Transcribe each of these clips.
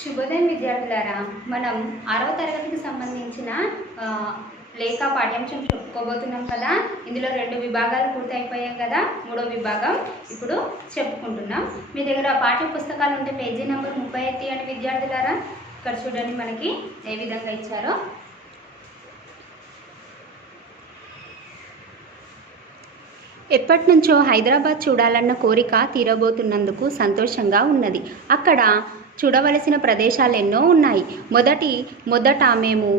శుభోదయం విద్యార్థులారా, మనం 6వ తరగతికి సంబంధించిన లేఖ పాఠ్యాంశం చెప్పుకోబోతున్నాం కదా. ఇందులో 2 విభాగాలు పూర్తి అయిపోయాయి కదా. 3వ విభాగం ఇప్పుడు చెప్పుకుంటున్నాం. మీ దగ్గర పాఠ్య పుస్తకాలు ఉంటే పేజీ నెంబర్ 30 తీయండి విద్యార్థులారా. ఇక్కడ చూడండి మనకి ఏ విధంగా ఇచ్చారో. ఎప్పటి నుంచో హైదరాబాద్ చూడాలన్న కోరిక తీరబోతున్నందుకు సంతోషంగా ఉన్నది. అక్కడ చూడవలసిన ప్రదేశాలు ఎన్నో ఉన్నాయి. మొదట మేము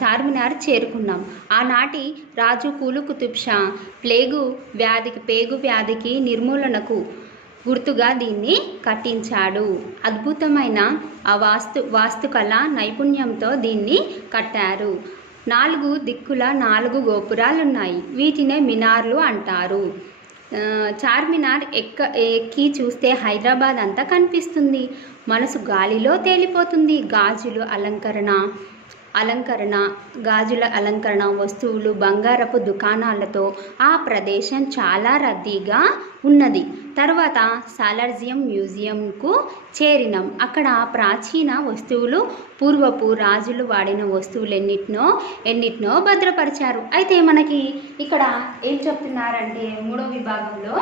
చార్మినార్ చేరుకున్నాం. ఆనాటి రాజు కూలు కుతుబ్ షా పేగు వ్యాధికి నిర్మూలనకు గుర్తుగా దీన్ని కట్టించాడు. అద్భుతమైన వాస్తుకళ నైపుణ్యంతో దీన్ని కట్టారు. 4 దిక్కుల 4 గోపురాలున్నాయి. వీటినే మినార్లు అంటారు. చార్మినార్ ఎక్కి చూస్తే హైదరాబాద్ అంతా కనిపిస్తుంది. మనసు గాలిలో తేలిపోతుంది. గాజుల అలంకరణ వస్తువులు, బంగారపు దుకాణాలతో ఆ ప్రదేశం చాలా రద్దీగా ఉన్నది. తర్వాత సాలార్జియం మ్యూజియంకు చేరినాం. అక్కడ ప్రాచీన వస్తువులు, పూర్వపు రాజులు వాడిన వస్తువులు ఎన్నిటినో భద్రపరిచారు. అయితే మనకి ఇక్కడ ఏం చెప్తున్నారంటే 3వ విభాగంలో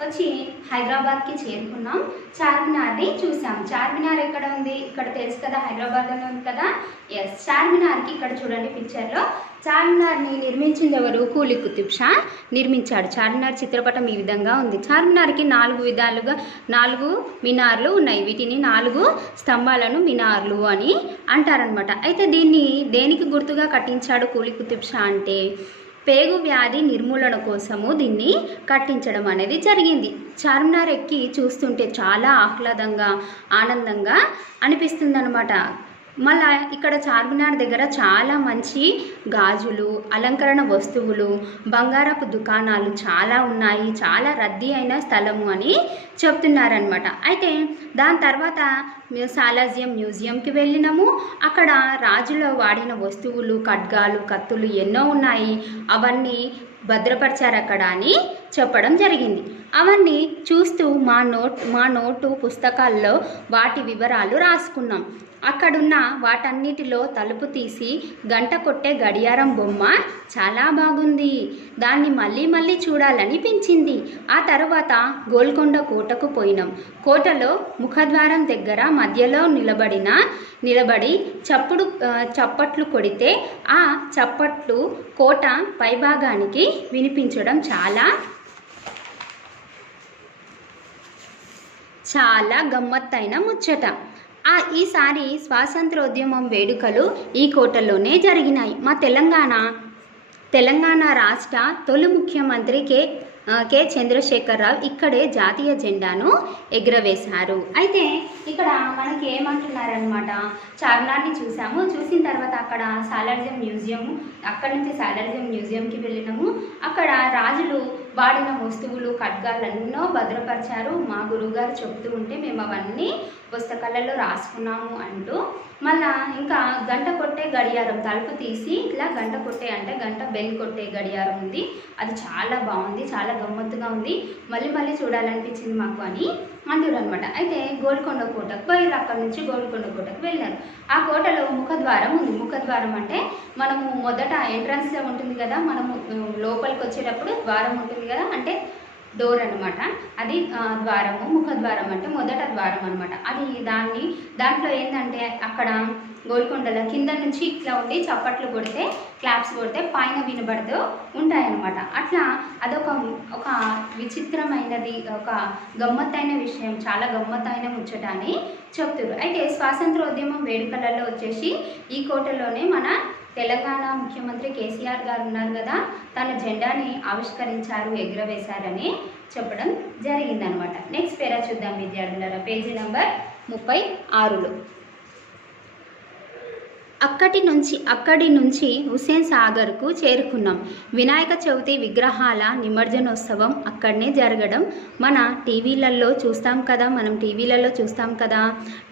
వచ్చి హైదరాబాద్కి చేరుకున్నాం. చార్మినార్ని చూసాం. చార్మినార్ ఎక్కడ ఉంది? ఇక్కడ తెలుసు కదా, హైదరాబాద్లో ఉంది కదా. ఎస్, చార్మినార్కి ఇక్కడ చూడండి పిక్చర్లో. చార్మినార్ని నిర్మించింది ఎవరు? కూలీ కుతుబ్ షా నిర్మించాడు. చార్మినార్ చిత్రపటం ఈ విధంగా ఉంది. చార్మినార్కి 4 మినార్లు ఉన్నాయి. వీటిని 4 స్తంభాలను మినార్లు అని అంటారనమాట. అయితే దీన్ని దేనికి గుర్తుగా కట్టించాడు కూలీ కుతుబ్ షా అంటే పేగు వ్యాధి నిర్మూలన కోసము దీన్ని కట్టించడం అనేది జరిగింది. చార్మినార్ ఎక్కి చూస్తుంటే చాలా ఆహ్లాదంగా, ఆనందంగా అనిపిస్తుందన్నమాట. మళ్ళా ఇక్కడ చార్మినార్ దగ్గర చాలా మంచి గాజులు, అలంకరణ వస్తువులు, బంగారపు దుకాణాలు చాలా ఉన్నాయి. చాలా రద్దీ అయిన స్థలము అని చెప్తున్నారనమాట. అయితే దాని తర్వాత సాలార్జియం మ్యూజియంకి వెళ్ళినాము. అక్కడ రాజులు వాడిన వస్తువులు, ఖడ్గాలు, కత్తులు ఎన్నో ఉన్నాయి. అవన్నీ భద్రపరిచారు అక్కడ అని చెప్పడం జరిగింది. అవన్నీ చూస్తూ మా నోటు పుస్తకాల్లో వాటి వివరాలు రాసుకున్నాం. అక్కడున్న వాటన్నిటిలో తలుపు తీసి గంట కొట్టే గడియారం బొమ్మ చాలా బాగుంది. దాన్ని మళ్ళీ చూడాలనిపించింది. ఆ తర్వాత గోల్కొండ కోటకు పోయినాం. కోటలో ముఖద్వారం దగ్గర మధ్యలో నిలబడి చప్పట్లు కొడితే ఆ చప్పట్లు కోట పైభాగానికి వినిపించడం చాలా గమ్మత్తైన ముచ్చట. ఈసారి స్వాతంత్రోద్యమం వేడుకలు ఈ కోటలోనే జరిగినాయి. మా తెలంగాణ రాష్ట్ర తొలి ముఖ్యమంత్రి కె చంద్రశేఖరరావు ఇక్కడే జాతీయ జెండాను ఎగురవేశారు. అయితే ఇక్కడ మనకి ఏమంటున్నారనమాట, చార్మినార్ని చూసాము. చూసిన తర్వాత అక్కడ సాలార్జియం మ్యూజియం, అక్కడి నుంచి సాలార్జియం మ్యూజియంకి వెళ్ళినాము. అక్కడ రాజులు వాడిన వస్తువులు, ఖడ్గాలన్నో భద్రపరిచారు. మా గురువుగారు చెప్తూ ఉంటే మేము అవన్నీ పుస్తకాలలో రాసుకున్నాము అంటూ. మళ్ళా ఇంకా గంట కొట్టే గడియారం, తలుపు తీసి ఇట్లా గంట కొట్టే అంటే గంట బెల్ కొట్టే గడియారం ఉంది. అది చాలా బాగుంది, చాలా గమ్మత్తుగా ఉంది. మళ్ళీ చూడాలనిపించింది మాకు అని అంటారు అనమాట. అయితే గోల్కొండ కోటకు పోయారు. అక్కడి నుంచి గోల్కొండ కోటకు వెళ్ళారు. ఆ కోటలో ముఖద్వారం ఉంది. ముఖద్వారం అంటే మనము మొదట ఎంట్రన్స్లో ఉంటుంది కదా, మనము లోపలికి వచ్చేటప్పుడు ద్వారం ఉంటుంది కదా, అంటే డోర్ అనమాట. అది ద్వారము. ముఖద్వారం అంటే మొదట ద్వారం అనమాట. అది దాంట్లో ఏంటంటే అక్కడ గోల్కొండల కింద నుంచి ఇట్లా ఉండి చప్పట్లు కొడితే, క్లాప్స్ కొడితే పైన వినబడుతూ ఉంటాయన్నమాట. అట్లా ఒక విచిత్రమైనది, ఒక గమ్మత్తైన విషయం, చాలా గమ్మత్తైన ముచ్చట అని చెప్తారు. అయితే స్వాతంత్రోద్యమం వేడుకలలో వచ్చేసి ఈ కోటలోనే మన తెలంగాణ ముఖ్యమంత్రి కేసీఆర్ గారు ఉన్నారు కదా, తన జెండాని ఆవిష్కరించారు, ఎగురవేశారని చెప్పడం జరిగిందనమాట. నెక్స్ట్ పేరా చూద్దాం విద్యార్థులారా, పేజీ నెంబర్ 36లో. అక్కడి నుంచి హుస్సేన్ సాగర్కు చేరుకున్నాం. వినాయక చవితి విగ్రహాల నిమజ్జనోత్సవం అక్కడనే జరగడం మనం టీవీలలో చూస్తాం కదా.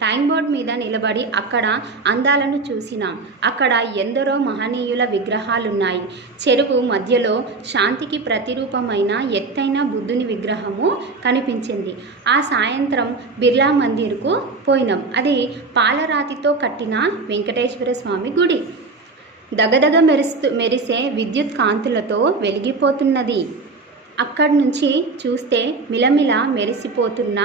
టైం బోర్డ్ మీద నిలబడి అక్కడ అందాలను చూసినాం. అక్కడ ఎందరో మహనీయుల విగ్రహాలున్నాయి. చెరువు మధ్యలో శాంతికి ప్రతిరూపమైన ఎత్తైన బుద్ధుని విగ్రహము కనిపించింది. ఆ సాయంత్రం బిర్లా మందిర్కు పోయినాం. అది పాలరాతితో కట్టిన వెంకటేశ్వర స్వామి గుడి. దగదగ మెరిసే విద్యుత్ కాంతులతో వెలిగిపోతున్నది. అక్కడి నుంచి చూస్తే మిలమిల మెరిసిపోతున్న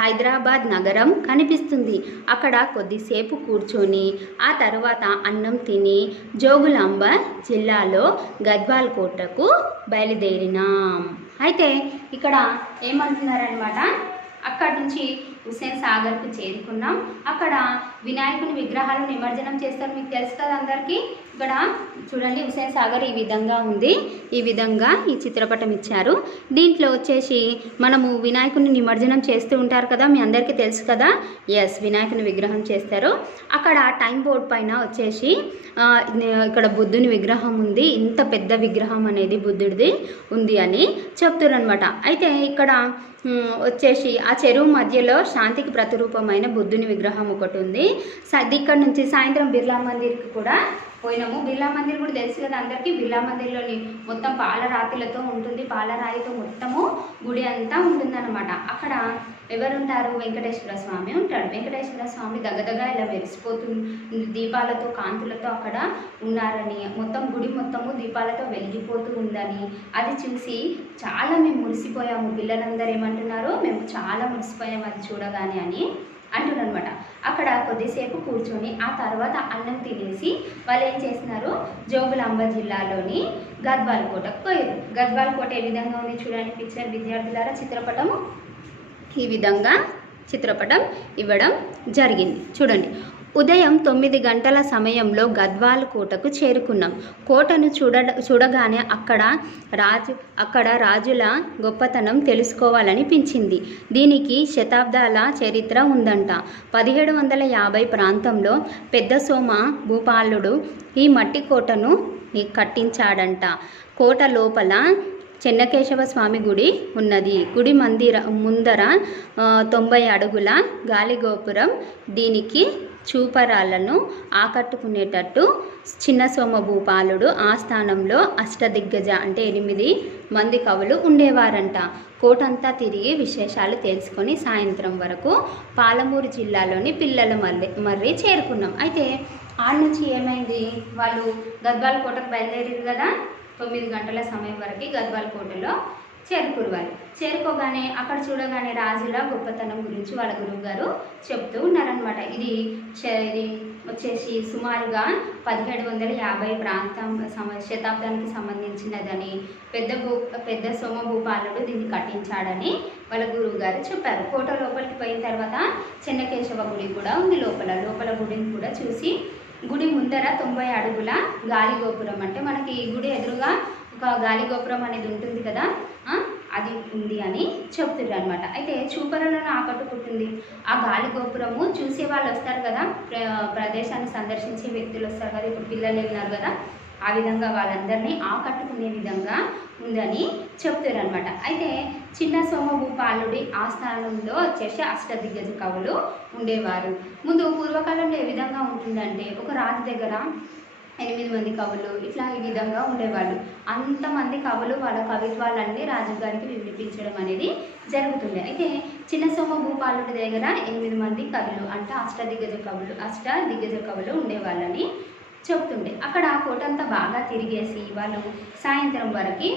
హైదరాబాద్ నగరం కనిపిస్తుంది. అక్కడ కొద్దిసేపు కూర్చొని ఆ తర్వాత అన్నం తిని జోగులాంబ జిల్లాలో గద్వాల్ కోటకు బయలుదేరినాం. అయితే ఇక్కడ ఏమంటున్నారనమాట, అక్కడి నుంచి హుస్సేన్ సాగర్కు చేరుకున్నాం. అక్కడ వినాయకుని విగ్రహాలు నిమజ్జనం చేస్తారు, మీకు తెలుసు కదా అందరికీ. ఇక్కడ చూడండి హుస్సేన్ సాగర్ ఈ విధంగా ఉంది. ఈ విధంగా ఈ చిత్రపటం ఇచ్చారు. దీంట్లో వచ్చేసి మనము వినాయకుని నిమజ్జనం చేస్తూ ఉంటారు కదా, మీ అందరికీ తెలుసు కదా. ఎస్, వినాయకుని విగ్రహం చేస్తారు. అక్కడ టైం బోర్డ్ పైన వచ్చేసి ఇక్కడ బుద్ధుని విగ్రహం ఉంది, ఇంత పెద్ద విగ్రహం అనేది బుద్ధుడిది ఉంది అని చెప్తున్నారు అనమాట. అయితే ఇక్కడ వచ్చేసి ఆ చెరువు మధ్యలో శాంతికి ప్రతిరూపమైన బుద్ధుని విగ్రహం ఒకటి ఉంది. ఇక్కడ నుంచి సాయంత్రం బిర్లా మందిర్కి కూడా పోయినాము. బిర్లా మందిర్ కూడా తెలుసు కదా అందరికీ. బిర్లా మందిర్లోని మొత్తం పాలరాతిలతో ఉంటుంది, పాలరాయితో మొత్తము గుడి అంతా ఉంటుందన్నమాట. అక్కడ ఎవరుంటారు, వెంకటేశ్వర స్వామి ఉంటాడు. వెంకటేశ్వర స్వామి దగ్గదగ ఇలా మెరిసిపోతుంది, దీపాలతో కాంతులతో అక్కడ ఉన్నారని, మొత్తం గుడి మొత్తము దీపాలతో వెలిగిపోతూ ఉందని అది చూసి చాలా మేము మురిసిపోయాము. పిల్లలందరూ ఏమంటున్నారు, మేము చాలా మురిసిపోయాము అది చూడగానే అని అంటున్నారనమాట. అక్కడ కొద్దిసేపు కూర్చొని ఆ తర్వాత అన్నం తినేసి వాళ్ళు ఏం చేస్తున్నారు, జోగులాంబ జిల్లాలోని గద్వాల్ కోటకు పోయారు. గద్వాల్ కోట ఏ విధంగా ఉంది చూడండి పిక్చర్ విద్యార్థులారా. చిత్రపటము ఈ విధంగా చిత్రపటం ఇవ్వడం జరిగింది. చూడండి, ఉదయం 9 గంటల సమయంలో గద్వాల్ కోటకు చేరుకున్నాం. కోటను చూడగానే అక్కడ రాజుల గొప్పతనం తెలుసుకోవాలనిపించింది. దీనికి శతాబ్దాల చరిత్ర ఉందంట. 1750 ప్రాంతంలో పెద్ద సోమ భూపాలుడు ఈ మట్టి కోటను కట్టించాడంట. కోట లోపల చెన్నకేశవ స్వామి గుడి ఉన్నది. గుడి ముందర 90 అడుగుల గాలిగోపురం. దీనికి చూపరాలను ఆకట్టుకునేటట్టు చిన్న సోమభూపాలుడు ఆ స్థానంలో అష్టదిగ్గజ అంటే 8 మంది కవులు ఉండేవారంట. కోటంతా తిరిగి విశేషాలు తెలుసుకొని సాయంత్రం వరకు పాలమూరు జిల్లాలోని పిల్లల మర్రి చేరుకున్నాం. అయితే ఆడ నుంచి ఏమైంది, వాళ్ళు గద్వాల్ కోటకు బయలుదేరారు కదా. 9 గంటల సమయం వరకు గద్వాల్ కోటలో చేరుకోవాలి. చేరుకోగానే అక్కడ చూడగానే రాజుల గొప్పతనం గురించి వాళ్ళ గురువు గారు చెప్తూ ఉన్నారనమాట. ఇది వచ్చేసి సుమారుగా 1750 శతాబ్దానికి సంబంధించినదని, పెద్ద సోమభూపాలుడు దీన్ని కట్టించాడని వాళ్ళ గురువు గారు చెప్పారు. కోట లోపలికి పోయిన తర్వాత చెన్నకేశవ గుడి కూడా ఉంది. లోపల గుడిని కూడా చూసి గుడి ముందర 90 అడుగుల గాలిగోపురం అంటే మనకి గుడి ఎదురుగా ఒక గాలిగోపురం అనేది ఉంటుంది కదా, అది ఉంది అని చెప్తున్నారు అనమాట. అయితే చూపరులను ఆకట్టుకుంటుంది ఆ గాలిగోపురము. చూసే వాళ్ళు వస్తారు కదా, ప్రదేశాన్ని సందర్శించే వ్యక్తులు వస్తారు కదా, ఇప్పుడు పిల్లలు ఉన్నారు కదా, ఆ విధంగా వాళ్ళందరినీ ఆకట్టుకునే విధంగా ఉందని చెప్తారు అనమాట. అయితే చిన్న సోమభూపాలుడి ఆస్థానంలో వచ్చేసి అష్టదిగ్గజ కవులు ఉండేవారు. ముందు పూర్వకాలంలో ఏ విధంగా ఉంటుందంటే ఒక రాజు దగ్గర 8 మంది కవులు ఇట్లా ఈ విధంగా ఉండేవాళ్ళు. అంతమంది కవులు వాళ్ళ కవిత్వాలన్నీ రాజుగారికి వినిపించడం అనేది జరుగుతుంది. అయితే చిన్న సోమభూపాలుడి దగ్గర 8 మంది కవులు అంటే అష్టదిగ్గజ కవులు ఉండేవాళ్ళని చెప్తుండే. అక్కడ కోటంతా బాగా తిరిగేసి వాళ్ళు సాయంత్రం వరకు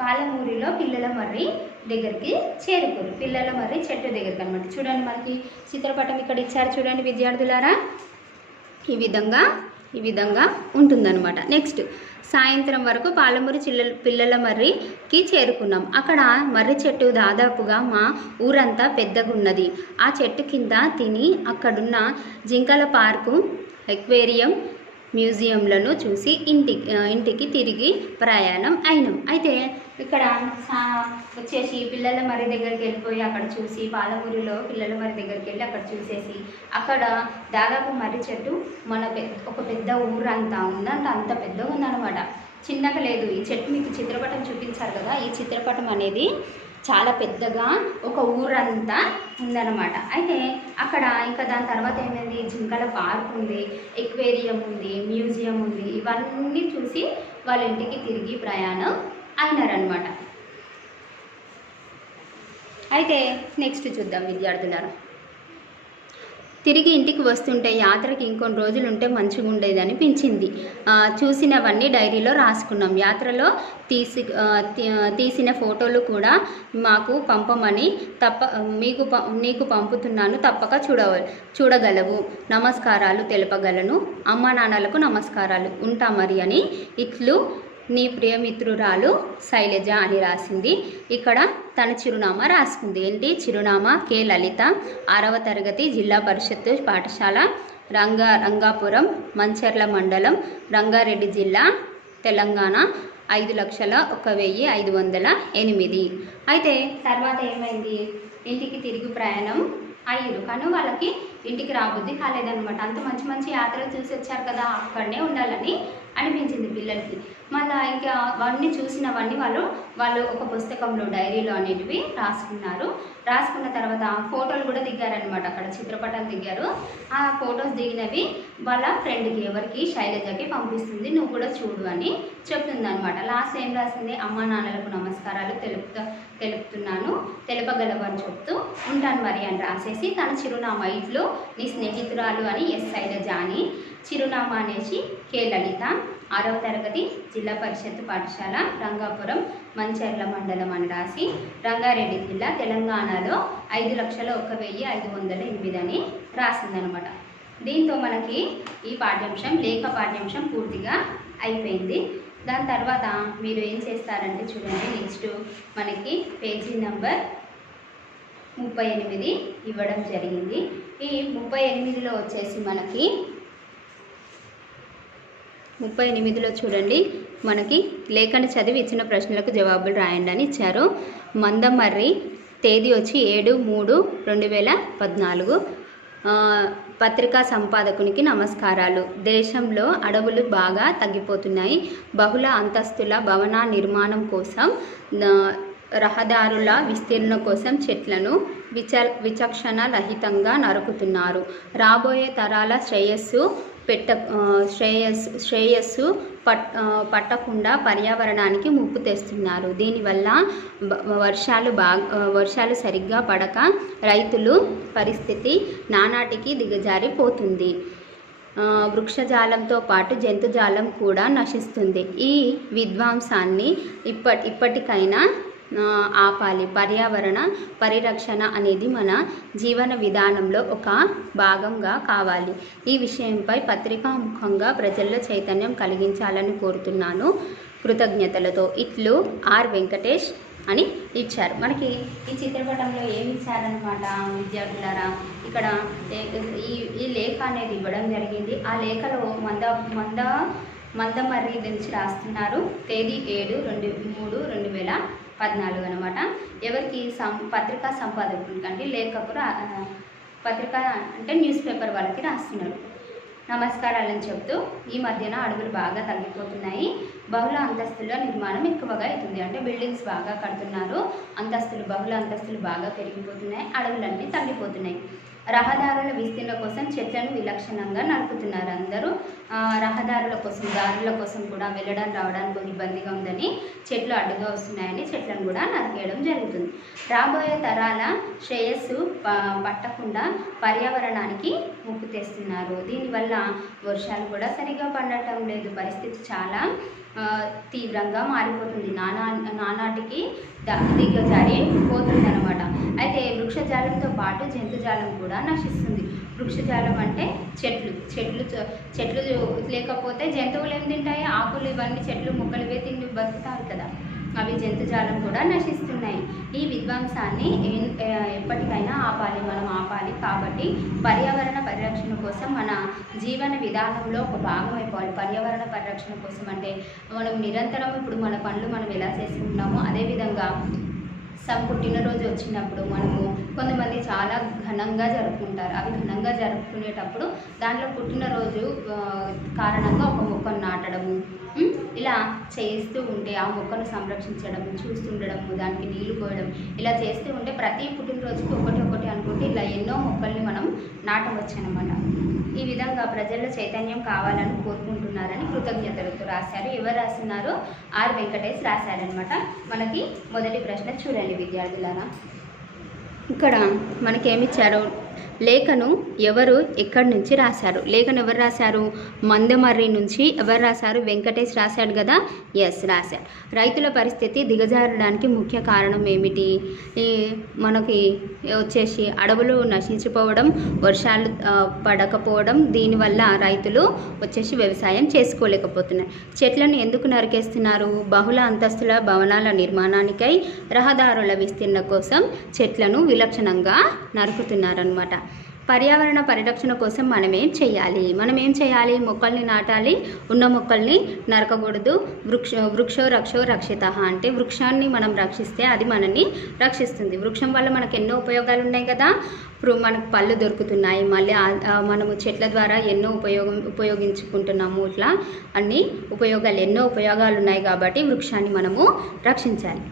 పాలమూరిలో పిల్లల మర్రి దగ్గరికి చేరుకోరు. పిల్లల మర్రి చెట్టు దగ్గరికి అనమాట. చూడండి, మనకి చిత్రపటం ఇక్కడ ఇచ్చారు చూడండి విద్యార్థులారా. ఈ విధంగా ఉంటుందన్నమాట. నెక్స్ట్ సాయంత్రం వరకు పాలమూరి పిల్లల మర్రికి చేరుకున్నాం. అక్కడ మర్రి చెట్టు దాదాపుగా మా ఊరంతా పెద్దగా ఉన్నది. ఆ చెట్టు కింద తిని అక్కడున్న జింకల పార్కు, ఎక్వేరియం, మ్యూజియంలను చూసి ఇంటికి తిరిగి ప్రయాణం అయినాం. అయితే ఇక్కడ వచ్చేసి పిల్లల మరి దగ్గరికి వెళ్ళిపోయి అక్కడ చూసి, పాలమూరులో పిల్లల మరి దగ్గరికి వెళ్ళి అక్కడ చూసేసి, అక్కడ దాదాపు మర్రి చెట్టు ఒక పెద్ద ఊరంతా ఉందంట. అంత పెద్దగా ఉందన్నమాట, చిన్నగా లేదు. ఈ చెట్టు మీకు చిత్రపటం చూపించారు కదా, ఈ చిత్రపటం అనేది చాలా పెద్దగా ఒక ఊరంతా ఉందన్నమాట. అయితే అక్కడ ఇంకా దాని తర్వాత ఏమైంది, జింకల పార్క్ ఉంది, ఎక్వేరియం ఉంది, మ్యూజియం ఉంది. ఇవన్నీ చూసి వాళ్ళ ఇంటికి తిరిగి ప్రయాణం అయినారనమాట. అయితే నెక్స్ట్ చూద్దాం విద్యార్థులారా. తిరిగి ఇంటికి వస్తుంటే యాత్రకి ఇంకొన్ని రోజులు ఉంటే మంచిగా ఉండేది అనిపించింది. చూసినవన్నీ డైరీలో రాసుకున్నాం. యాత్రలో తీసిన ఫోటోలు కూడా మాకు పంపమని నీకు పంపుతున్నాను, తప్పక చూడగలవు. నమస్కారాలు తెలుపగలను. అమ్మా నాన్నలకు నమస్కారాలు, ఉంటా మరి అని ఇట్లు నీ ప్రియమిత్రురాలు శైలజ అని రాసింది. ఇక్కడ తన చిరునామా రాసుకుంది. ఏంటి చిరునామా? కె లలిత, 6వ తరగతి, జిల్లా పరిషత్ పాఠశాల, రంగాపురం, మంచెర్ల మండలం, రంగారెడ్డి జిల్లా, తెలంగాణ, 5,01,508. అయితే తర్వాత ఏమైంది, ఇంటికి తిరిగి ప్రయాణం అయ్యారు. కానీ వాళ్ళకి ఇంటికి రాబుద్ది కాలేదనమాట. అంత మంచి మంచి యాత్రలు చూసి వచ్చారు కదా, అక్కడనే ఉండాలని అనిపించింది పిల్లలకి. మళ్ళీ ఇంకా అవన్నీ చూసినవన్నీ వాళ్ళు ఒక పుస్తకంలో డైరీలో అనేటివి రాసుకున్నారు. రాసుకున్న తర్వాత ఫోటోలు కూడా దిగారనమాట. అక్కడ చిత్రపటాలు దిగారు. ఆ ఫొటోస్ దిగినవి వాళ్ళ ఫ్రెండ్కి, ఎవరికి, శైలజకి పంపిస్తుంది. నువ్వు కూడా చూడు అని చెప్తుంది అనమాట. లాస్ట్ ఏం రాసింది, అమ్మా నాన్నలకు నమస్కారాలు తెలుపుతున్నాను, తెలుపగలవు అని చెప్తూ ఉంటాను మరి అని రాసేసి తన చిరునామా ఇట్లు నీ స్నేహితురాలు అని శైలజ అని, చిరునామా అనేసి కె లలిత, 6వ తరగతి, జిల్లా పరిషత్ పాఠశాల, రంగాపురం, మంచెర్ల మండలం అని రాసి, రంగారెడ్డి జిల్లా, తెలంగాణలో 5,01,508 అని రాసిందనమాట. దీంతో మనకి ఈ పాఠ్యాంశం, లేఖ పాఠ్యాంశం పూర్తిగా అయిపోయింది. దాని తర్వాత మీరు ఏం చేస్తారంటే చూడండి, నెక్స్ట్ మనకి పేజీ నెంబర్ 38 ఇవ్వడం జరిగింది. ఈ 38లో వచ్చేసి మనకి 38లో చూడండి, మనకి లేఖను చదివి ఇచ్చిన ప్రశ్నలకు జవాబులు రాయండి అని ఇచ్చారు. మందమర్రి, తేదీ వచ్చి 7/3/2014. పత్రికా సంపాదకునికి నమస్కారాలు. దేశంలో అడవులు బాగా తగ్గిపోతున్నాయి. బహుళ అంతస్తుల భవన నిర్మాణం కోసం, రహదారుల విస్తీర్ణ కోసం చెట్లను విచక్షణ రహితంగా నరుకుతున్నారు. రాబోయే తరాల శ్రేయస్సు పట్టకుండా పర్యావరణానికి ముప్పు తెస్తున్నారు. దీనివల్ల వర్షాలు సరిగ్గా పడక రైతులు పరిస్థితి నానాటికి దిగజారిపోతుంది. వృక్షజాలంతో పాటు జంతుజాలం కూడా నశిస్తుంది. ఈ విధ్వంసాన్ని ఇప్పటికైనా ఆపాలి. పర్యావరణ పరిరక్షణ అనేది మన జీవన విధానంలో ఒక భాగంగా కావాలి. ఈ విషయంపై పత్రికాముఖంగా ప్రజల్లో చైతన్యం కలిగించాలని కోరుతున్నాను. కృతజ్ఞతలతో ఇట్లు ఆర్ వెంకటేష్ అని ఇచ్చారు. మనకి ఈ చిత్రపటంలో ఏమి ఇచ్చారనమాట విద్యార్థులారా, ఇక్కడ ఈ లేఖ అనేది ఇవ్వడం జరిగింది. ఆ లేఖలో మందమర్రి గురించి రాస్తున్నారు. తేదీ 7/3/2014 అనమాట. ఎవరికి? పత్రికా సంపాదకులకి, అంటే లేఖకుడు, పత్రిక అంటే న్యూస్ పేపర్ వాళ్ళకి రాస్తున్నారు. నమస్కారాలని చెప్తూ, ఈ మధ్యన అడవులు బాగా తగ్గిపోతున్నాయి. బహుళ అంతస్తుల నిర్మాణం ఎక్కువగా అవుతుంది. అంటే బిల్డింగ్స్ బాగా కడుతున్నారు, బహుళ అంతస్తులు బాగా పెరిగిపోతున్నాయి, అడవులన్నీ తగ్గిపోతున్నాయి. రహదారుల విస్తీర్ణ కోసం చెట్లను విలక్షణంగా నరుకుతున్నారు. అందరూ రహదారుల కోసం, దారుల కోసం కూడా వెళ్ళడం రావడానికి ఇబ్బందిగా ఉందని చెట్లు అడ్డుగా వస్తున్నాయని చెట్లను కూడా నరికేయడం జరుగుతుంది. రాబోయే తరాల శ్రేయస్సు పట్టకుండా పర్యావరణానికి ముప్పు తెస్తున్నారు. దీనివల్ల వర్షాలు కూడా సరిగా పడటం లేదు. పరిస్థితి చాలా తీవ్రంగా మారిపోతుంది. నానాటికి దిగజారిపోతుంది అనమాట. అయితే వృక్షజాలంతో పాటు జంతుజాలం కూడా నశిస్తుంది. వృక్షజాలం అంటే చెట్లు లేకపోతే జంతువులు ఏం తింటాయి? ఆకులు, ఇవన్నీ చెట్లు ముక్కలు ఇవే తిండి బతుకుతారు కదా, అవి జంతుజాలం కూడా నశిస్తుంది. సాగుతున్నాయి. ఈ విధ్వంసాన్ని ఎప్పటికైనా మనం ఆపాలి. కాబట్టి పర్యావరణ పరిరక్షణ కోసం మన జీవన విధానంలో ఒక భాగం అయిపోవాలి. పర్యావరణ పరిరక్షణ కోసం అంటే మనం నిరంతరం ఇప్పుడు మన పనులు మనం ఎలా చేసుకుంటున్నామో అదేవిధంగా పుట్టినరోజు వచ్చినప్పుడు మనము కొంతమంది చాలా ఘనంగా జరుపుకుంటారు. అవి ఘనంగా జరుపుకునేటప్పుడు దాంట్లో పుట్టినరోజు కారణంగా ఒక మొక్కను నాటడము, ఇలా చేస్తూ ఉంటే ఆ మొక్కను సంరక్షించడం, చూస్తుండడము, దానికి నీళ్లు పోయడం, ఇలా చేస్తూ ఉంటే ప్రతి పుట్టినరోజుకి ఒకటి అనుకుంటే ఇలా ఎన్నో మొక్కల్ని మనం నాటవచ్చు అన్నమాట. ఈ విధంగా ప్రజల్లో చైతన్యం కావాలని కోరుకుంటున్నారని కృతజ్ఞతలతో రాశారు. ఎవరు రాస్తున్నారు? ఆర్ వెంకటేష్ రాశారనమాట. మనకి మొదటి ప్రశ్న చూడండి విద్యార్థులారా. ఇక్కడ మనకేమిచ్చారు? లేఖను ఎవరు ఎక్కడి నుంచి రాశారు? లేఖను ఎవరు రాశారు? మందమర్రి నుంచి ఎవరు రాశారు? వెంకటేష్ రాశాడు కదా. ఎస్, రాశాడు. రైతుల పరిస్థితి దిగజారడానికి ముఖ్య కారణం ఏమిటి? మనకి వచ్చేసి అడవులు నశించిపోవడం, వర్షాలు పడకపోవడం, దీనివల్ల రైతులు వచ్చేసి వ్యవసాయం చేసుకోలేకపోతున్నారు. చెట్లను ఎందుకు నరికేస్తున్నారు? బహుళ అంతస్తుల భవనాల నిర్మాణానికై, రహదారుల విస్తీర్ణ కోసం చెట్లను విలక్షణంగా నరుకుతున్నారనమాట. పర్యావరణ పరిరక్షణ కోసం మనం ఏం చేయాలి? మొక్కల్ని నాటాలి, ఉన్న మొక్కల్ని నరకకూడదు. వృక్షో రక్షో రక్షిత అంటే వృక్షాన్ని మనం రక్షిస్తే అది మనల్ని రక్షిస్తుంది. వృక్షం వల్ల మనకు ఎన్నో ఉపయోగాలు ఉన్నాయి కదా. ఇప్పుడు మనకు పళ్ళు దొరుకుతున్నాయి, మళ్ళీ మనము చెట్ల ద్వారా ఎన్నో ఉపయోగించుకుంటున్నాము. ఇట్లా ఎన్నో ఉపయోగాలు ఉన్నాయి కాబట్టి వృక్షాన్ని మనము రక్షించాలి.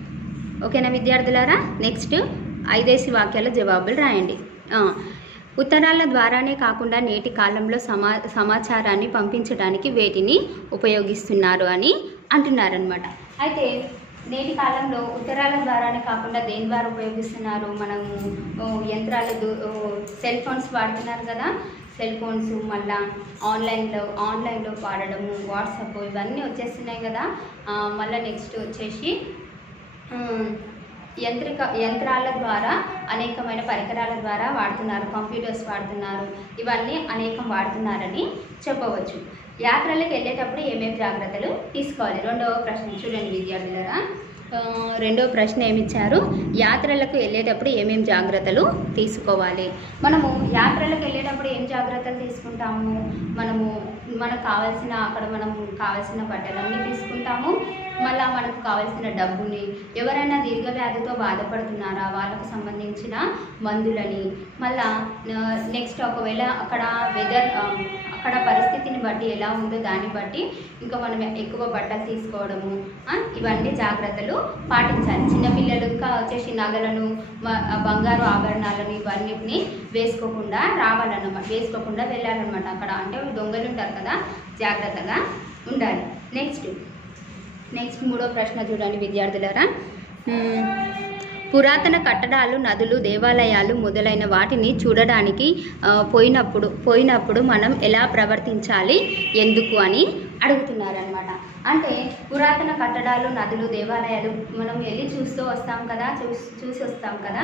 ఓకేనా విద్యార్థులారా? నెక్స్ట్ 5 వాక్యాల జవాబులు రాయండి. ఉత్తరాల ద్వారానే కాకుండా నేటి కాలంలో సమాచారాన్ని పంపించడానికి వేటిని ఉపయోగిస్తున్నారు అని అంటున్నారనమాట. అయితే నేటి కాలంలో ఉత్తరాల ద్వారానే కాకుండా దేని ద్వారా ఉపయోగిస్తున్నారు? మనము యంత్రాలు, సెల్ ఫోన్స్ వాడుతున్నారు కదా. సెల్ ఫోన్స్, మళ్ళీ ఆన్లైన్లో వాడడము, వాట్సాప్ ఇవన్నీ వచ్చేస్తున్నాయి కదా. మళ్ళీ నెక్స్ట్ వచ్చేసి యంత్రాల ద్వారా అనేకమైన పరికరాల ద్వారా వాడుతున్నారు. కంప్యూటర్స్ వాడుతున్నారు. ఇవన్నీ అనేకం వాడుతున్నారని చెప్పవచ్చు. యాత్రలకు వెళ్ళేటప్పుడు ఏమేమి జాగ్రత్తలు తీసుకోవాలి? రెండవ ప్రశ్న చూడండి విద్యార్థులారా. రెండవ ప్రశ్న ఏమిచ్చారు? యాత్రలకు వెళ్ళేటప్పుడు ఏమేమి జాగ్రత్తలు తీసుకోవాలి? మనము యాత్రలకు వెళ్ళేటప్పుడు ఏం జాగ్రత్తలు తీసుకుంటాము? మనకు కావాల్సిన బట్టలన్నీ తీసుకుంటాము. మళ్ళీ మనకు కావాల్సిన డబ్బుని, ఎవరైనా దీర్ఘవ్యాధితో బాధపడుతున్నారా వాళ్ళకు సంబంధించిన మందులని, మళ్ళా నెక్స్ట్ ఒకవేళ అక్కడ పరిస్థితిని బట్టి ఎలా ఉందో దాన్ని బట్టి ఇంకా మనం ఎక్కువ బట్టలు తీసుకోవడము, ఇవన్నీ జాగ్రత్తలు పాటించాలి. చిన్నపిల్లలు వచ్చేసి నగలను, బంగారు ఆభరణాలను ఇవన్నిటిని వేసుకోకుండా వెళ్ళాలన్నమాట. అక్కడ అంటే దొంగలు ఉంటారు కదా, జాగ్రత్తగా ఉండాలి. నెక్స్ట్ మూడో ప్రశ్న చూడండి విద్యార్థులారా. పురాతన కట్టడాలు, నదులు, దేవాలయాలు మొదలైన వాటిని చూడడానికి పోయినప్పుడు మనం ఎలా ప్రవర్తించాలి, ఎందుకు అని అడుగుతున్నారనమాట. అంటే పురాతన కట్టడాలు, నదులు, దేవాలయాలు మనం వెళ్ళి చూసి వస్తాం కదా.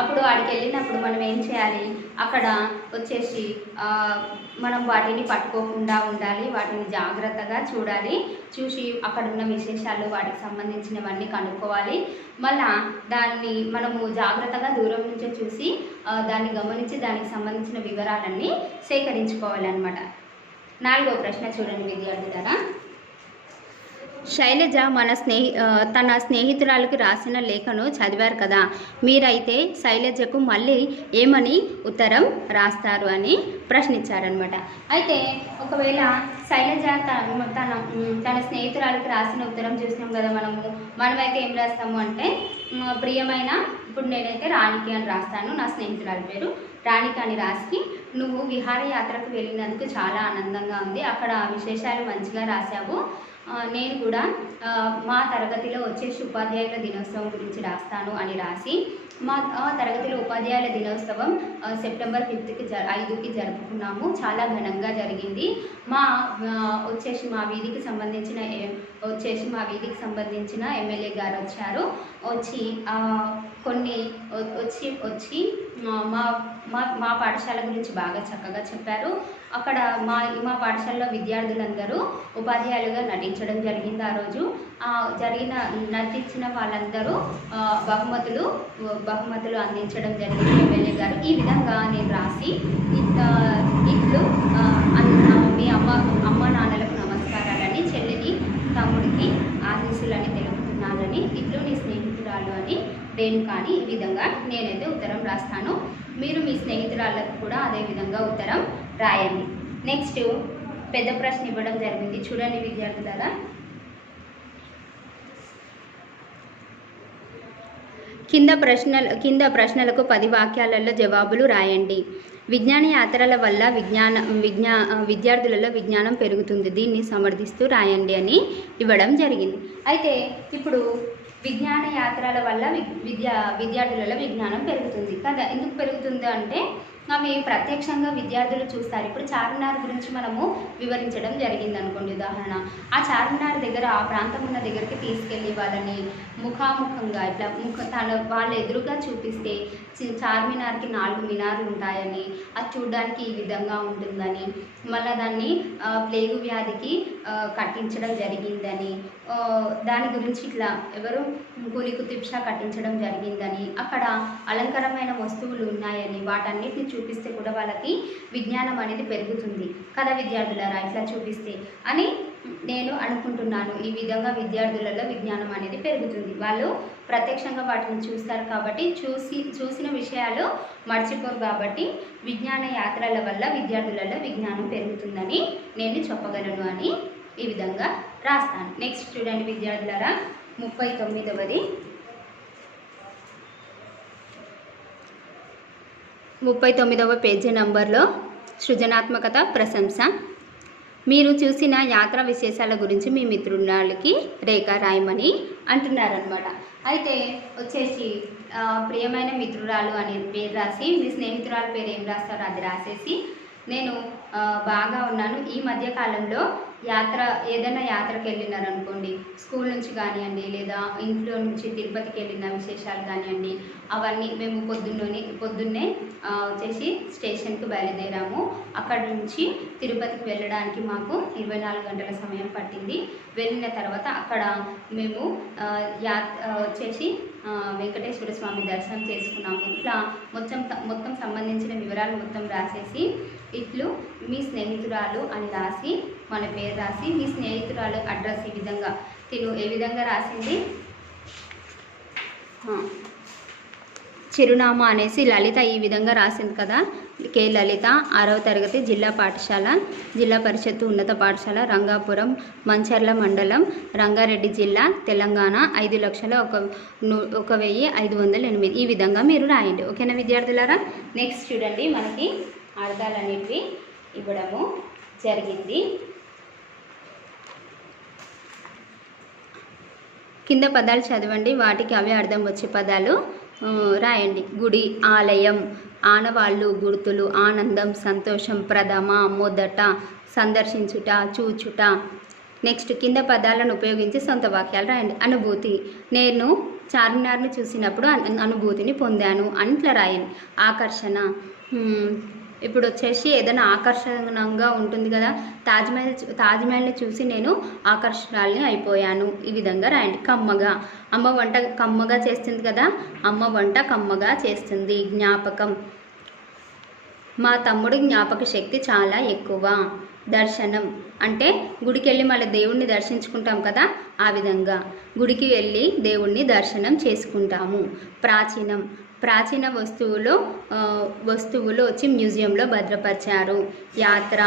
అప్పుడు వాడికి వెళ్ళినప్పుడు మనం ఏం చేయాలి? అక్కడ వచ్చేసి మనం వాటిని పట్టుకోకుండా ఉండాలి. వాటిని జాగ్రత్తగా చూసి అక్కడ ఉన్న విశేషాలు, వాటికి సంబంధించినవన్నీ కనుక్కోవాలి. మళ్ళా దాన్ని మనము జాగ్రత్తగా దూరం నుంచే చూసి దాన్ని గమనించి దానికి సంబంధించిన వివరాలన్నీ సేకరించుకోవాలన్నమాట. 4వ ప్రశ్న చూడండి విద్యార్థులారా. శైలజ తన స్నేహితురాలకు రాసిన లేఖను చదివారు కదా. మీరైతే శైలజకు మళ్ళీ ఏమని ఉత్తరం రాస్తారు అని ప్రశ్నించారనమాట. అయితే ఒకవేళ శైలజ తన స్నేహితురాలకు రాసిన ఉత్తరం చూసినాం కదా. మనమైతే ఏం రాస్తాము అంటే, ప్రియమైన, ఇప్పుడు నేనైతే రాణికి అని రాస్తాను. నా స్నేహితురాలి పేరు రాణికి అని రాసి, నువ్వు విహారయాత్రకు వెళ్ళినందుకు చాలా ఆనందంగా ఉంది. అక్కడ విశేషాలు మంచిగా రాశావు. నేను కూడా మా తరగతిలో వచ్చేసి ఉపాధ్యాయుల దినోత్సవం గురించి రాస్తాను అని రాసి, మా తరగతిలో ఉపాధ్యాయుల దినోత్సవం సెప్టెంబర్ 5కి జరుపుకున్నాము. చాలా ఘనంగా జరిగింది. మా వీధికి సంబంధించిన ఎమ్మెల్యే గారు వచ్చి కొన్ని వచ్చి మా మా మా పాఠశాల గురించి బాగా చక్కగా చెప్పారు. అక్కడ మా పాఠశాలలో విద్యార్థులందరూ ఉపాధ్యాయులుగా నటించడం జరిగింది. ఆ రోజు నటించిన వాళ్ళందరూ బహుమతులు అందించడం జరిగింది ఎమ్మెల్యే గారు. ఈ విధంగా నేను రాసి ఇట్లు మీ అమ్మ నాన్నలకు నమస్కారాలని, చెల్లిని తమ్ముడికి ఆశీస్సులని తెలుపుతున్నానని, ఇట్లు నీ స్నేహితురాలు అని రేణుకాని, ఈ విధంగా నేనైతే ఉత్తరం రాస్తాను. మీరు మీ స్నేహితురాళ్ళకు కూడా అదే విధంగా ఉత్తరం రాయండి. నెక్స్ట్ పెద్ద ప్రశ్న ఇవ్వడం జరిగింది, చూడండి విద్యార్థులారా. కింద ప్రశ్నలకు 10 వాక్యాలలో జవాబులు రాయండి. విజ్ఞాన యాత్రల వల్ల విద్యార్థులలో విజ్ఞానం పెరుగుతుంది, దీన్ని సమర్థిస్తూ రాయండి అని ఇవ్వడం జరిగింది. అయితే ఇప్పుడు విజ్ఞాన యాత్రల వల్ల విద్యార్థులలో విజ్ఞానం పెరుగుతుంది కదా. ఎందుకు పెరుగుతుంది అంటే అవి ప్రత్యక్షంగా విద్యార్థులు చూస్తారు. ఇప్పుడు చార్మినార్ గురించి మనము వివరించడం జరిగింది అనుకోండి, ఉదాహరణ. ఆ చార్మినార్ దగ్గర ఆ ప్రాంతం ఉన్న దగ్గరికి తీసుకెళ్ళి వాళ్ళని ముఖాముఖంగా ఇట్లా వాళ్ళ ఎదురుగా చూపిస్తే చార్మినార్కి 4 మినార్లు ఉంటాయని, అది చూడడానికి ఈ విధంగా ఉంటుందని, మళ్ళీ దాన్ని ప్లేగు వ్యాధికి కట్టించడం జరిగిందని, దాని గురించి ఇట్లా కూలి కుతుబ్ షా కట్టించడం జరిగిందని, అక్కడ అలంకరమైన వస్తువులు ఉన్నాయని, వాటన్నిటిని చూపిస్తే కూడా వాళ్ళకి విజ్ఞానం అనేది పెరుగుతుంది కదా విద్యార్థులారా, ఇట్లా చూపిస్తే అని నేను అనుకుంటున్నాను. ఈ విధంగా విద్యార్థులలో విజ్ఞానం అనేది పెరుగుతుంది. వాళ్ళు ప్రత్యక్షంగా వాటిని చూస్తారు కాబట్టి చూసిన విషయాలు మర్చిపోరు కాబట్టి విజ్ఞాన యాత్రల వల్ల విద్యార్థులలో విజ్ఞానం పెరుగుతుందని నేను చెప్పగలను అని ఈ విధంగా రాస్తాను. నెక్స్ట్ చూడండి విద్యార్థులారా, 39వ పేజీ నంబర్లో సృజనాత్మకత ప్రశంస. మీరు చూసిన యాత్రా విశేషాల గురించి మీ మిత్రురాలికి రేఖ రాయమని అంటున్నారనమాట. అయితే వచ్చేసి ప్రియమైన మిత్రురాలు అనే పేరు రాసి, మీ స్నేహితురాలు పేరు ఏం రాస్తారో అది రాసేసి, నేను బాగా ఉన్నాను. ఈ మధ్య కాలంలో ఏదైనా యాత్రకు వెళ్ళినారనుకోండి, స్కూల్ నుంచి కానివ్వండి లేదా ఇంట్లో నుంచి తిరుపతికి వెళ్ళిన విశేషాలు కానివ్వండి, అవన్నీ మేము పొద్దున్నే వచ్చేసి స్టేషన్కి బయలుదేరాము. అక్కడి నుంచి తిరుపతికి వెళ్ళడానికి మాకు 24 గంటల సమయం పట్టింది. వెళ్ళిన తర్వాత అక్కడ మేము వచ్చేసి వెంకటేశ్వర స్వామి దర్శనం చేసుకున్నాము. ఇట్లా మొత్తం సంబంధించిన వివరాలు మొత్తం రాసేసి, ఇట్లు మీ స్నేహితురాలు అని రాసి మన పేరు రాసి, మీ స్నేహితురాలు అడ్రస్ ఈ విధంగా ఏ విధంగా రాసింది, చిరునామా అనేసి లలిత ఈ విధంగా రాసింది కదా. కే లలిత, 6వ తరగతి, జిల్లా పరిషత్తు ఉన్నత పాఠశాల, రంగాపురం, మంచర్ల మండలం, రంగారెడ్డి జిల్లా, తెలంగాణ, 5,01,508. ఈ విధంగా మీరు రాయండి. ఓకేనా విద్యార్థులారా. నెక్స్ట్ చూడండి, మనకి అర్థాలు అనేవి ఇవ్వడము జరిగింది. కింద పదాలు చదవండి, వాటికి అవే అర్థం వచ్చే పదాలు రాయండి. గుడి, ఆలయం, ఆనవాళ్ళు, గుర్తులు, ఆనందం, సంతోషం, ప్రథమ, మొదట, సందర్శించుట, చూచుట. నెక్స్ట్ కింద పదాలను ఉపయోగించి సొంత వాక్యాలు రాయండి. అనుభూతి, నేను చార్మినార్ని చూసినప్పుడు అనుభూతిని పొందాను అని ఇట్లా రాయండి. ఆకర్షణ, ఇప్పుడు వచ్చేసి ఏదైనా ఆకర్షణంగా ఉంటుంది కదా, తాజ్మహల్ని చూసి నేను ఆకర్షణాలని అయిపోయాను, ఈ విధంగా రాయండి. కమ్మగా, అమ్మ వంట కమ్మగా చేస్తుంది కదా, అమ్మ వంట కమ్మగా చేస్తుంది. జ్ఞాపకం, మా తమ్ముడి జ్ఞాపక శక్తి చాలా ఎక్కువ. దర్శనం అంటే గుడికి వెళ్ళి మళ్ళీ దేవుణ్ణి దర్శించుకుంటాం కదా, ఆ విధంగా గుడికి వెళ్ళి దేవుణ్ణి దర్శనం చేసుకుంటాము. ప్రాచీన వస్తువులు వచ్చి మ్యూజియంలో భద్రపరిచారు. యాత్ర,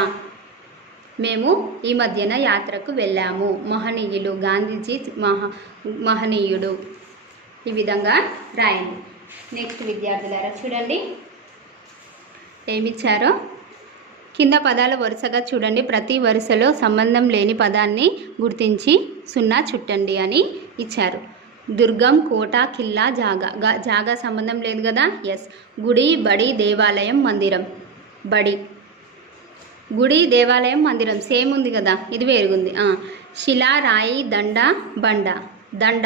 మేము ఈ మధ్యన యాత్రకు వెళ్ళాము. మహనీయులు, గాంధీజీ మహనీయుడు. ఈ విధంగా రాయండి. నెక్స్ట్ విద్యార్థులారా చూడండి ఏమిచ్చారో. కింద పదాలు వరుసగా చూడండి, ప్రతి వరుసలో సంబంధం లేని పదాన్ని గుర్తించి 0 చుట్టండి అని ఇచ్చారు. దుర్గం, కోట, కిల్లా, జాగా సంబంధం లేదు కదా. ఎస్. గుడి, బడి, దేవాలయం, మందిరం. బడి, గుడి, దేవాలయం, మందిరం సేమ్ ఉంది కదా, ఇది వేరుగుంది. శిల, రాయి, దండ, బండ. దండ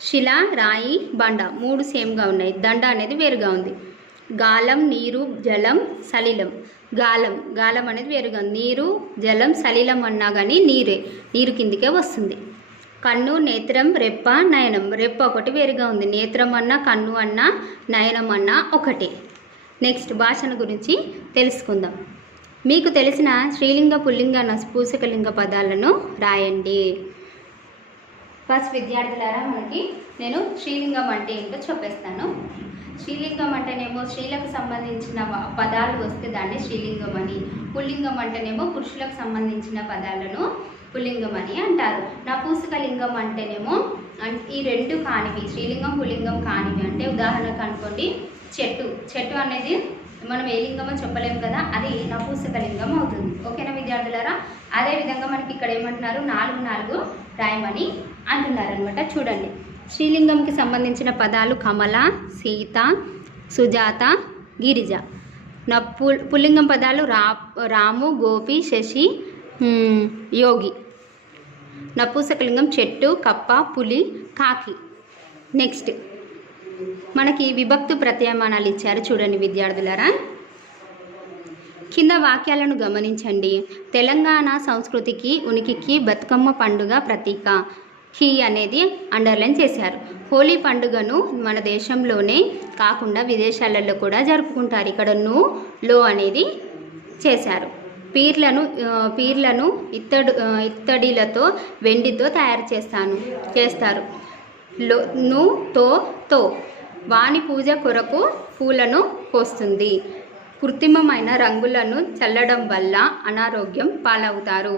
శిల, రాయి, బండ 3 సేమ్గా ఉన్నాయి. దండ అనేది వేరుగా ఉంది. గాలం, నీరు, జలం, సలిలం. గాలం అనేది వేరుగా ఉంది. నీరు, జలం, సలిలం అన్నా కానీ నీరు కిందికే వస్తుంది. కన్ను, నేత్రం, రెప్ప, నయనం. రెప్ప ఒకటి వేరుగా ఉంది. నేత్రం అన్నా, కన్ను అన్నా, నయనం అన్నా ఒకటే. నెక్స్ట్ భాషను గురించి తెలుసుకుందాం. మీకు తెలిసిన స్త్రీలింగ, పుల్లింగ, నపుంసకలింగ పదాలను రాయండి. ఫస్ట్ విద్యార్థులారా, నేను స్త్రీలింగం అంటే ఏంటో చెప్పేస్తాను. స్త్రీలింగం అంటేనేమో స్త్రీలకు సంబంధించిన పదాలు వస్తే దాన్ని స్త్రీలింగం అని, పుల్లింగం అంటేనేమో పురుషులకు సంబంధించిన పదాలను పుల్లింగం అని అంటారు. నపుంసకలింగం అంటేనేమో ఈ రెండు కానివి, స్త్రీలింగం పుల్లింగం కానివి. అంటే ఉదాహరణకు అనుకోండి, చెట్టు అనేది మనం ఏ లింగమో చెప్పలేము కదా, అది నపుంసకలింగం అవుతుంది. ఓకేనా విద్యార్థులారా? అదేవిధంగా మనకి ఇక్కడ ఏమంటున్నారు, 4 రాయమని అంటున్నారు అనమాట. చూడండి, స్త్రీలింగంకి సంబంధించిన పదాలు కమల, సీత, సుజాత, గిరిజ. పుల్లింగం పదాలు రాము, గోపి, శశి, యోగి. నపుంసకలింగం చెట్టు, కప్ప, పులి, కాకి. నెక్స్ట్ మనకి విభక్తి ప్రత్యయమానాలు ఇచ్చారు. చూడండి విద్యార్థులారా, కింద వాక్యాలను గమనించండి. తెలంగాణ సంస్కృతికి, ఉనికికి బతుకమ్మ పండుగ ప్రతీక. కీ అనేది అండర్లైన్ చేశారు. హోలీ పండుగను మన దేశంలోనే కాకుండా విదేశాలలో కూడా జరుపుకుంటారు. ఇక్కడ లో అనేది చేశారు. పీర్లను ఇత్తడిలతో, వెండితో తయారు చేస్తారు. తో వాణి పూజ కొరకు పూలను కోస్తుంది. కృత్రిమమైన రంగులను చల్లడం వల్ల అనారోగ్యం పాలవుతారు.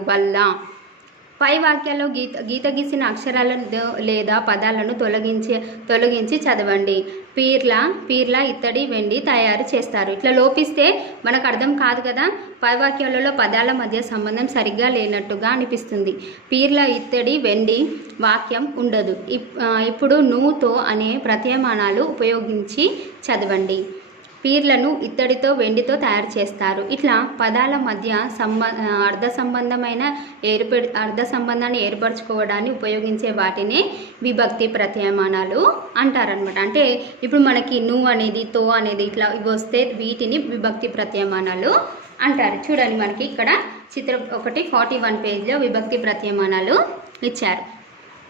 పై వాక్యాల్లో గీత గీసిన అక్షరాలను లేదా పదాలను తొలగించి చదవండి. పీర్ల ఇత్తడి, వెండి తయారు చేస్తారు. ఇట్లా లోపిస్తే మనకు అర్థం కాదు కదా. పై వాక్యాలలో పదాల మధ్య సంబంధం సరిగ్గా లేనట్టుగా అనిపిస్తుంది. పీర్ల, ఇత్తడి, వెండి వాక్యం ఉండదు. ఇప్పుడు తో అనే ప్రత్యయమానాలు ఉపయోగించి చదవండి. పీర్లను ఇత్తడితో, వెండితో తయారు చేస్తారు. ఇట్లా పదాల మధ్య అర్ధ సంబంధాన్ని ఏర్పరచుకోవడాన్ని ఉపయోగించే వాటినే విభక్తి ప్రత్యయమానాలు అంటారనమాట. అంటే ఇప్పుడు మనకి అనేది, తో అనేది ఇట్లా ఇవి వస్తే వీటిని విభక్తి ప్రత్యయమానాలు అంటారు. చూడండి, మనకి ఇక్కడ చిత్రం 41 పేజీలో విభక్తి ప్రత్యయమానాలు ఇచ్చారు.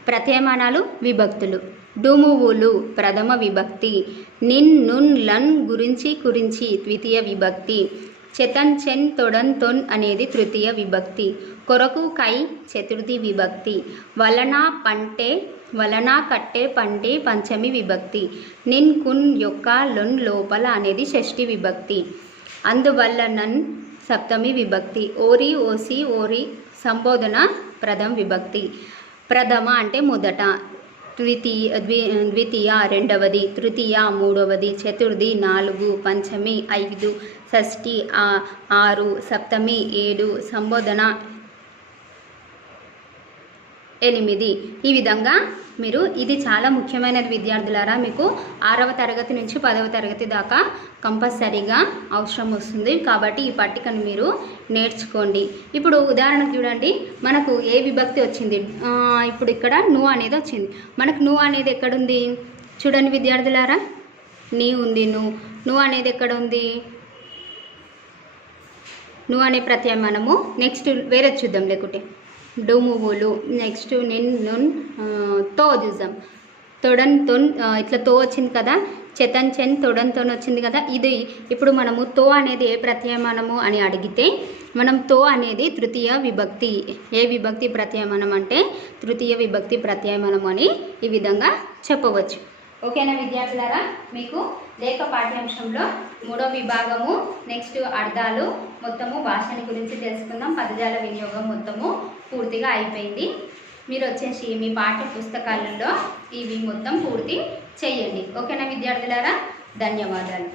ప్రత్యయమానాలు, విభక్తులు. డుమువులు ప్రథమ విభక్తి. నిన్, నున్, లన్, గురించి, కురించి ద్వితీయ విభక్తి. చెతన్, చెన్, తొడన్, తొన్ అనేది తృతీయ విభక్తి. కొరకు, కై చతుర్థి విభక్తి. వలన, పంటే, వలన, కట్టే, పంటే పంచమి విభక్తి. నిన్, కున్, యొక్క, లొన్, లోపల అనేది షష్ఠి విభక్తి. అందువల్ల, నన్ సప్తమి విభక్తి. ఓరి, ఓసి, ఓరి సంబోధన ప్రథమ విభక్తి. ప్రథమ అంటే మొదట, ద్వితీయ రెండవది, తృతీయ మూడవది, చతుర్థి 4, పంచమి 5, షష్ఠి 6, సప్తమి 7, సంబోధన 8. ఈ విధంగా మీరు, ఇది చాలా ముఖ్యమైనది విద్యార్థులారా. మీకు 6వ తరగతి నుంచి 10వ తరగతి దాకా కంపల్సరీగా అవసరం వస్తుంది. కాబట్టి ఈ పట్టికను మీరు నేర్చుకోండి. ఇప్పుడు ఉదాహరణకు చూడండి, మనకు ఏ విభక్తి వచ్చింది. ఇప్పుడు ఇక్కడ అనేది వచ్చింది. మనకు అనేది ఎక్కడుంది? చూడండి విద్యార్థులారా, ఉంది. అనేది ఎక్కడ ఉంది? అనే ప్రత్యయమానము. నెక్స్ట్ వేరే చూద్దాం లేకుంటే. డుమువులు. నెక్స్ట్ నిన్, నున్, తో చూద్దాం. తొడన్, తొన్ ఇట్లా తో వచ్చింది కదా. చెతన్, చెన్, తొడన్, తొన్ వచ్చింది కదా. ఇది ఇప్పుడు మనము తో అనేది ఏ ప్రత్యయమానము అని అడిగితే మనం తో అనేది తృతీయ విభక్తి. ఏ విభక్తి ప్రత్యయమానం అంటే తృతీయ విభక్తి ప్రత్యయమానం అని ఈ విధంగా చెప్పవచ్చు. ఓకేనా విద్యార్థులారా? మీకు లేఖ పాఠ్యాంశంలో 3వ విభాగము, నెక్స్ట్ అర్థాలు, మొత్తము భాషని గురించి తెలుసుకుందాం. పదజాల వినియోగం మొత్తము పూర్తిగా అయిపోయింది. మీరు వచ్చేసి మీ పాఠ్య పుస్తకాలలో ఇవి మొత్తం పూర్తి చేయండి. ఓకేనా విద్యార్థులారా? ధన్యవాదాలు.